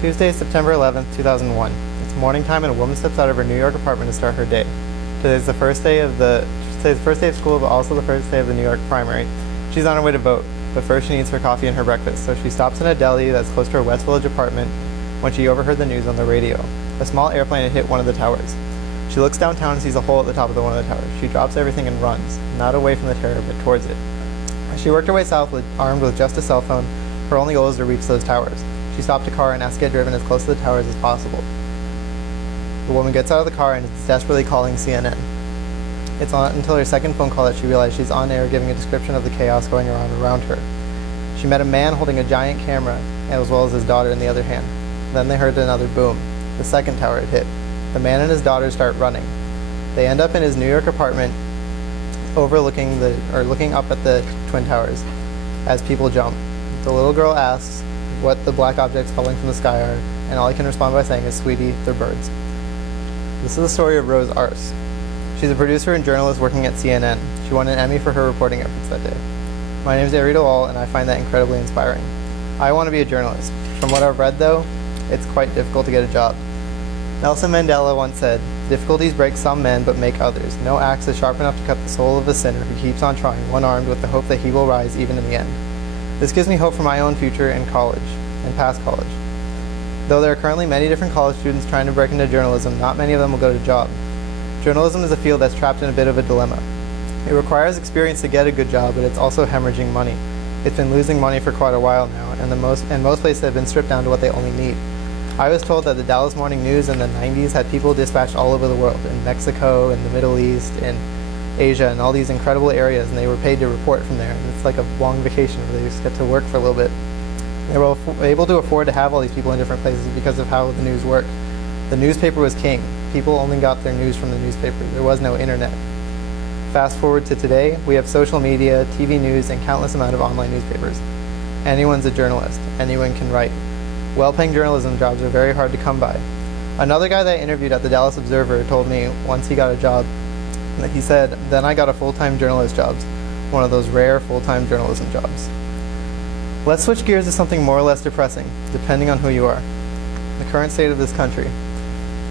Tuesday, September 11th, 2001. It's morning time and a woman steps out of her New York apartment to start her day. Today's the first day of school, but also the first day of the New York primary. She's on her way to vote, but first she needs her coffee and her breakfast, so she stops in a deli that's close to her West Village apartment when she overheard the news on the radio. A small airplane had hit one of the towers. She looks downtown and sees a hole at the top of one of the towers. She drops everything and runs, not away from the terror, but towards it. As she worked her way south, armed with just a cell phone, her only goal is to reach those towers. She stopped a car and asked to get driven as close to the towers as possible. The woman gets out of the car and is desperately calling CNN. It's not until her second phone call that she realized she's on air giving a description of the chaos going around her. She met a man holding a giant camera, as well as his daughter in the other hand. Then they heard another boom. The second tower had hit. The man and his daughter start running. They end up in his New York apartment, looking up at the Twin Towers as people jump. The little girl asks what the black objects falling from the sky are, and all he can respond by saying is, "Sweetie, they're birds." This is the story of Rose Arce. She's a producer and journalist working at CNN. She won an Emmy for her reporting efforts that day. My name is Avery Research, and I find that incredibly inspiring. I want to be a journalist. From what I've read, though, it's quite difficult to get a job. Nelson Mandela once said, "Difficulties break some men, but make others. No axe is sharp enough to cut the soul of a sinner who keeps on trying, one-armed, with the hope that he will rise even in the end." This gives me hope for my own future in college, and past college. Though there are currently many different college students trying to break into journalism, not many of them will go to job. Journalism is a field that's trapped in a bit of a dilemma. It requires experience to get a good job, but it's also hemorrhaging money. It's been losing money for quite a while now, and most places have been stripped down to what they only need. I was told that the Dallas Morning News in the 90s had people dispatched all over the world, in Mexico, in the Middle East, in Asia, and all these incredible areas, and they were paid to report from there. And it's like a long vacation where they just get to work for a little bit. They were able to afford to have all these people in different places because of how the news worked. The newspaper was king. People only got their news from the newspaper. There was no internet. Fast forward to today, we have social media, TV news, and countless amount of online newspapers. Anyone's a journalist. Anyone can write. Well-paying journalism jobs are very hard to come by. Another guy that I interviewed at the Dallas Observer told me once he got a job, that he said, "Then I got a full-time journalist job, one of those rare full-time journalism jobs." Let's switch gears to something more or less depressing, depending on who you are. The current state of this country.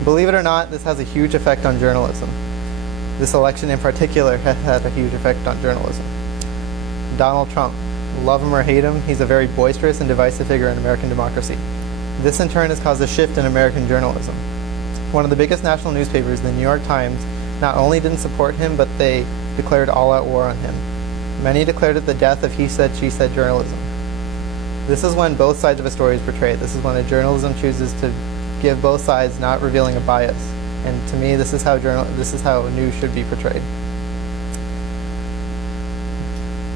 Believe it or not, this has a huge effect on journalism. This election in particular has had a huge effect on journalism. Donald Trump. Love him or hate him, he's a very boisterous and divisive figure in American democracy. This in turn has caused a shift in American journalism. One of the biggest national newspapers, the New York Times, not only didn't support him, but they declared all-out war on him. Many declared it the death of he said, she said journalism. This is when both sides of a story is portrayed. This is when a journalism chooses to give both sides, not revealing a bias. And to me, this is how news should be portrayed.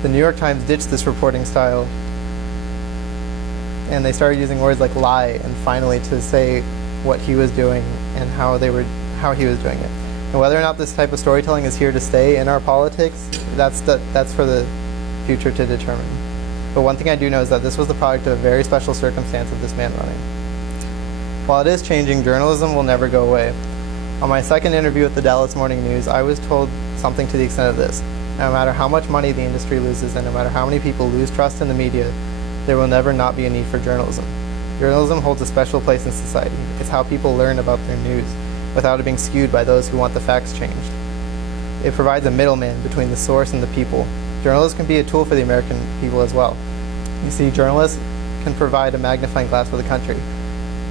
The New York Times ditched this reporting style, and they started using words like lie and finally to say what he was doing and how he was doing it. And whether or not this type of storytelling is here to stay in our politics, that's for the future to determine. But one thing I do know is that this was the product of a very special circumstance of this man running. While it is changing, journalism will never go away. On my second interview with the Dallas Morning News, I was told something to the extent of this. No matter how much money the industry loses and no matter how many people lose trust in the media, there will never not be a need for journalism. Journalism holds a special place in society. It's how people learn about their news, without it being skewed by those who want the facts changed. It provides a middleman between the source and the people. Journalists can be a tool for the American people as well. You see, journalists can provide a magnifying glass for the country.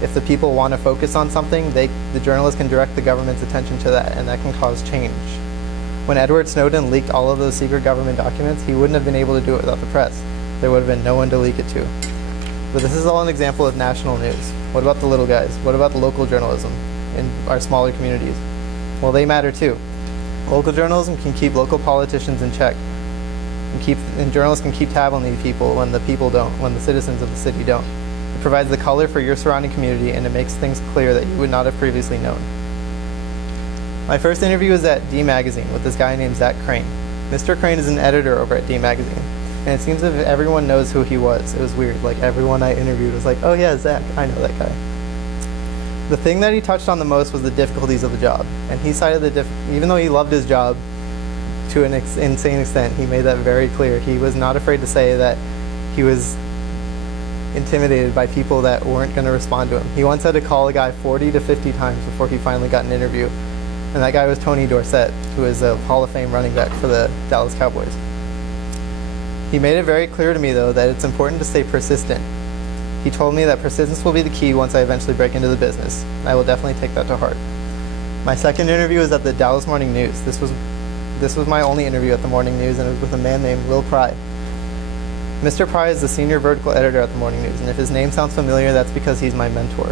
If the people want to focus on something, the journalists can direct the government's attention to that, and that can cause change. When Edward Snowden leaked all of those secret government documents, he wouldn't have been able to do it without the press. There would have been no one to leak it to. But this is all an example of national news. What about the little guys? What about the local journalism in our smaller communities? Well, they matter too. Local journalism can keep local politicians in check. And journalists can keep tab on these people when the people don't, when the citizens of the city don't. It provides the color for your surrounding community, and it makes things clear that you would not have previously known. My first interview was at D Magazine with this guy named Zach Crane. Mr. Crane is an editor over at D Magazine, and it seems as if everyone knows who he was. It was weird. Like, everyone I interviewed was like, "Oh yeah, Zach, I know that guy." The thing that he touched on the most was the difficulties of the job, and he cited even though he loved his job to an insane extent, he made that very clear. He was not afraid to say that he was intimidated by people that weren't going to respond to him. He once had to call a guy 40 to 50 times before he finally got an interview. And that guy was Tony Dorsett, who is a Hall of Fame running back for the Dallas Cowboys. He made it very clear to me, though, that it's important to stay persistent. He told me that persistence will be the key once I eventually break into the business. I will definitely take that to heart. My second interview was at the Dallas Morning News. This was my only interview at the Morning News, and it was with a man named Will Pry. Mr. Pry is the senior vertical editor at the Morning News, and if his name sounds familiar, that's because he's my mentor.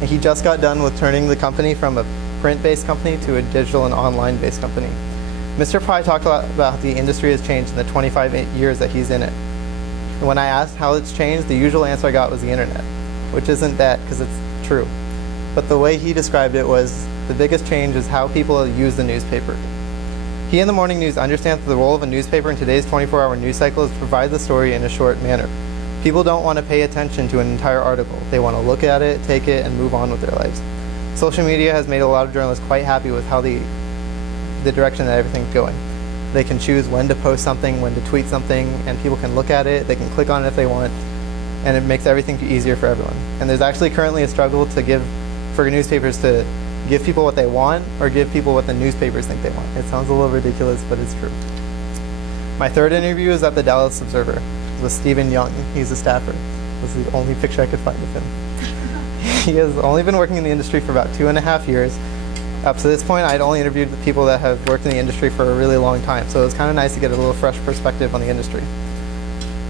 And he just got done with turning the company from a print-based company to a digital and online-based company. Mr. Pry talked a lot about how the industry has changed in the 25 years that he's in it. And when I asked how it's changed, the usual answer I got was the internet, which isn't that because it's true. But the way he described it was the biggest change is how people use the newspaper. He and the Morning News understand that the role of a newspaper in today's 24-hour news cycle is to provide the story in a short manner. People don't want to pay attention to an entire article. They want to look at it, take it, and move on with their lives. Social media has made a lot of journalists quite happy with how the direction that everything's going. They can choose when to post something, when to tweet something, and people can look at it, they can click on it if they want, and it makes everything easier for everyone. And there's actually currently a struggle for newspapers to give people what they want or give people what the newspapers think they want. It sounds a little ridiculous, but it's true. My third interview is at the Dallas Observer with Stephen Young. He's a staffer. This is the only picture I could find of him. He has only been working in the industry for about 2.5 years. Up to this point, I had only interviewed the people that have worked in the industry for a really long time, so it was kind of nice to get a little fresh perspective on the industry.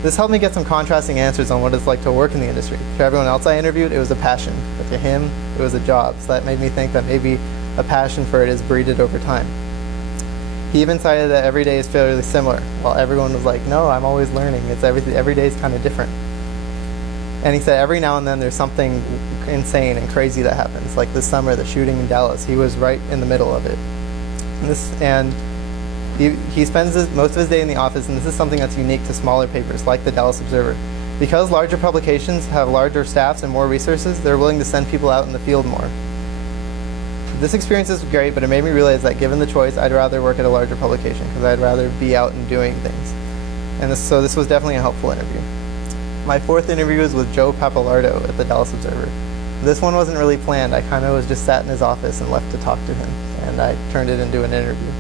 This helped me get some contrasting answers on what it's like to work in the industry. To everyone else I interviewed, it was a passion, but to him, it was a job, so that made me think that maybe a passion for it is breeded over time. He even cited that every day is fairly similar, while everyone was like, no, I'm always learning. Every day is kind of different. And he said every now and then there's something insane and crazy that happens. Like this summer, the shooting in Dallas, he was right in the middle of it. He spends most of his day in the office, and this is something that's unique to smaller papers like the Dallas Observer. Because larger publications have larger staffs and more resources, they're willing to send people out in the field more. This experience is great, but it made me realize that given the choice, I'd rather work at a larger publication because I'd rather be out and doing things. So this was definitely a helpful interview. My fourth interview was with Joe Pappalardo at the Dallas Observer. This one wasn't really planned. I kind of was just sat in his office and left to talk to him, and I turned it into an interview.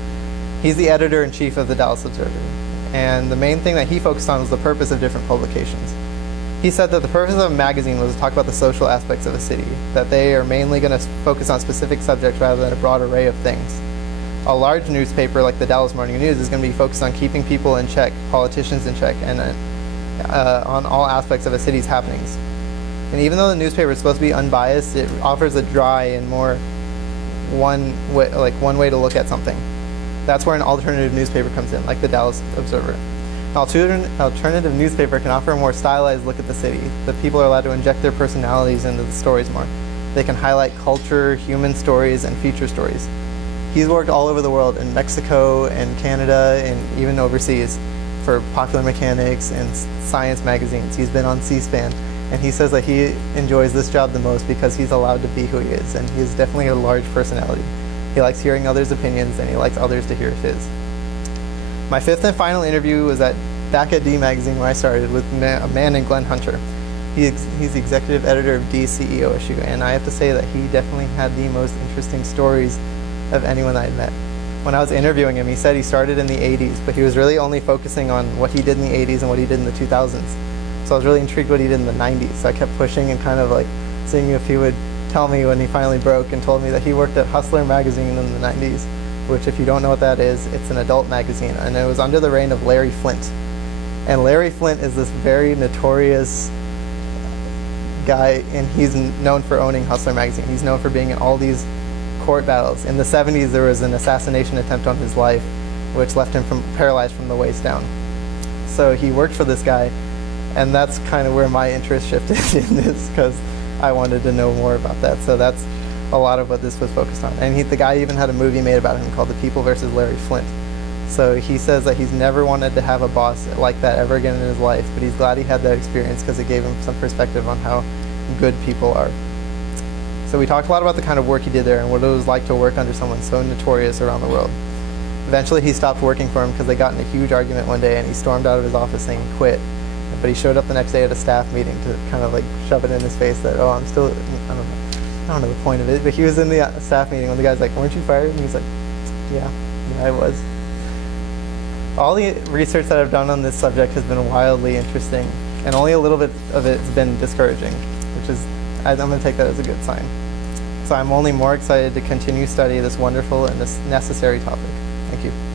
He's the editor-in-chief of the Dallas Observer, and the main thing that he focused on was the purpose of different publications. He said that the purpose of a magazine was to talk about the social aspects of a city, that they are mainly going to focus on specific subjects rather than a broad array of things. A large newspaper like the Dallas Morning News is going to be focused on keeping people in check, politicians in check, and on all aspects of a city's happenings. And even though the newspaper is supposed to be unbiased, it offers a dry and more one way to look at something. That's where an alternative newspaper comes in, like the Dallas Observer. An alternative newspaper can offer a more stylized look at the city. The people are allowed to inject their personalities into the stories more. They can highlight culture, human stories, and feature stories. He's worked all over the world, in Mexico and Canada and even overseas, for Popular Mechanics and science magazines. He's been on C-SPAN, and he says that he enjoys this job the most because he's allowed to be who he is, and he's definitely a large personality. He likes hearing others' opinions, and he likes others to hear his. My fifth and final interview was back at D Magazine where I started with a man named Glenn Hunter. He's the executive editor of D's CEO issue, and I have to say that he definitely had the most interesting stories of anyone I had met. When I was interviewing him, he said he started in the 80s, but he was really only focusing on what he did in the 80s and what he did in the 2000s. So I was really intrigued what he did in the 90s. So I kept pushing and kind of like seeing if he would tell me when he finally broke, and told me that he worked at Hustler magazine in the 90s, which, if you don't know what that is, it's an adult magazine, and it was under the reign of Larry Flynt. And Larry Flynt is this very notorious guy, and he's known for owning Hustler magazine. He's known for being in all these court battles. In the 70s, there was an assassination attempt on his life, which left him paralyzed from the waist down. So he worked for this guy, and that's kind of where my interest shifted in this, because I wanted to know more about that. So that's a lot of what this was focused on. And the guy even had a movie made about him called The People versus Larry Flynt. So he says that he's never wanted to have a boss like that ever again in his life, but he's glad he had that experience because it gave him some perspective on how good people are. So we talked a lot about the kind of work he did there and what it was like to work under someone so notorious around the world. Eventually he stopped working for him because they got in a huge argument one day, and he stormed out of his office saying quit. but he showed up the next day at a staff meeting to kind of like shove it in his face that, oh, I'm still, I don't know the point of it, but he was in the staff meeting when the guy's like, weren't you fired? And he's like, yeah, I was. All the research that I've done on this subject has been wildly interesting, and only a little bit of it's been discouraging, which is, I'm going to take that as a good sign. So I'm only more excited to continue study this wonderful and this necessary topic. Thank you.